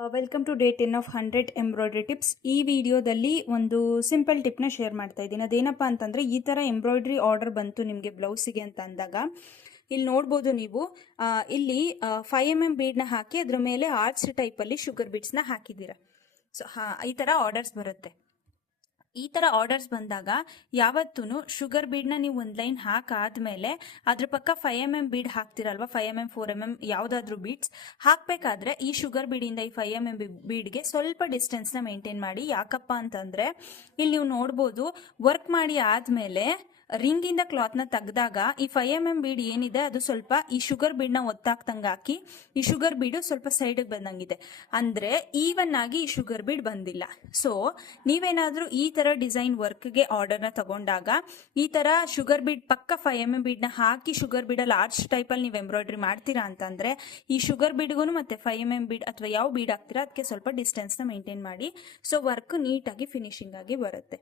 Welcome to day 10 of 100 embroidery tips. ಈ ವಿಡಿಯೋದಲ್ಲಿ ಒಂದು ಸಿಂಪಲ್ ಟಿಪ್ನ ಶೇರ್ ಮಾಡ್ತಾ ಇದ್ದೀನಿ. ಅದೇನಪ್ಪ ಅಂತಂದರೆ, ಈ ಥರ ಎಂಬ್ರಾಯ್ಡ್ರಿ ಆರ್ಡರ್ ಬಂತು ನಿಮಗೆ ಬ್ಲೌಸಿಗೆ ಅಂತ ಅಂದಾಗ ಇಲ್ಲಿ ನೋಡ್ಬೋದು ನೀವು. ಇಲ್ಲಿ 5mm ಬೀಡ್ನ ಹಾಕಿ ಅದ್ರ ಮೇಲೆ ಆರ್ಚ್ ಟೈಪಲ್ಲಿ ಶುಗರ್ ಬೀಡ್ಸ್ನ ಹಾಕಿದ್ದೀರಾ. ಸೊ ಈ ಥರ ಆರ್ಡರ್ಸ್ ಬರುತ್ತೆ. ಈ ಥರ ಆರ್ಡರ್ಸ್ ಬಂದಾಗ ಯಾವತ್ತೂ ಶುಗರ್ ಬೀಡ್ನ ನೀವು ಒಂದು ಲೈನ್ ಹಾಕಾದ್ಮೇಲೆ ಅದ್ರ ಪಕ್ಕ 5mm ಬೀಡ್ ಹಾಕ್ತಿರಲ್ವಾ, 5mm 4mm ಯಾವುದಾದ್ರೂ ಬೀಡ್ಸ್ ಹಾಕಬೇಕಾದ್ರೆ ಈ ಶುಗರ್ ಬೀಡಿಂದ ಈ 5mm ಬೀಡ್ಗೆ ಸ್ವಲ್ಪ ಡಿಸ್ಟೆನ್ಸ್ನ ಮೇಂಟೈನ್ ಮಾಡಿ. ಯಾಕಪ್ಪ ಅಂತಂದರೆ ಇಲ್ಲಿ ನೀವು ನೋಡ್ಬೋದು, ವರ್ಕ್ ಮಾಡಿ ಆದಮೇಲೆ ರಿಂಗಿಂದ ಕ್ಲಾತ್ನ ತೆಗೆದಾಗ ಈ 5mm ಬೀಡ್ ಏನಿದೆ ಅದು ಸ್ವಲ್ಪ ಈ ಶುಗರ್ ಬೀಡ್ನ ಒತ್ತಾಕ್ತಂಗೆ ಹಾಕಿ ಈ ಶುಗರ್ ಬೀಡು ಸ್ವಲ್ಪ ಸೈಡಿಗೆ ಬಂದಂಗಿದೆ. ಅಂದರೆ ಈವನ್ ಆಗಿ ಈ ಶುಗರ್ ಬೀಡ್ ಬಂದಿಲ್ಲ. ಸೊ ನೀವೇನಾದರೂ ಈ ಥರ ಡಿಸೈನ್ ವರ್ಕ್ಗೆ ಆರ್ಡರ್ನ ತಗೊಂಡಾಗ ಈ ಥರ ಶುಗರ್ ಬೀಡ್ ಪಕ್ಕ 5mm ಬೀಡ್ನ ಹಾಕಿ ಶುಗರ್ ಬೀಡಲ್ಲಿ ಆರ್ಚ್ ಟೈಪಲ್ಲಿ ನೀವು ಎಂಬ್ರಾಯ್ಡ್ರಿ ಮಾಡ್ತೀರಾ ಅಂತಂದರೆ ಈ ಶುಗರ್ ಬೀಡ್ಗೂ ಮತ್ತು 5mm ಬೀಡ್ ಅಥವಾ ಯಾವ ಬೀಡ್ ಹಾಕ್ತೀರಾ ಅದಕ್ಕೆ ಸ್ವಲ್ಪ ಡಿಸ್ಟೆನ್ಸ್ನ ಮೇಂಟೈನ್ ಮಾಡಿ. ಸೊ ವರ್ಕ್ ನೀಟಾಗಿ ಫಿನಿಶಿಂಗ್ ಆಗಿ ಬರುತ್ತೆ.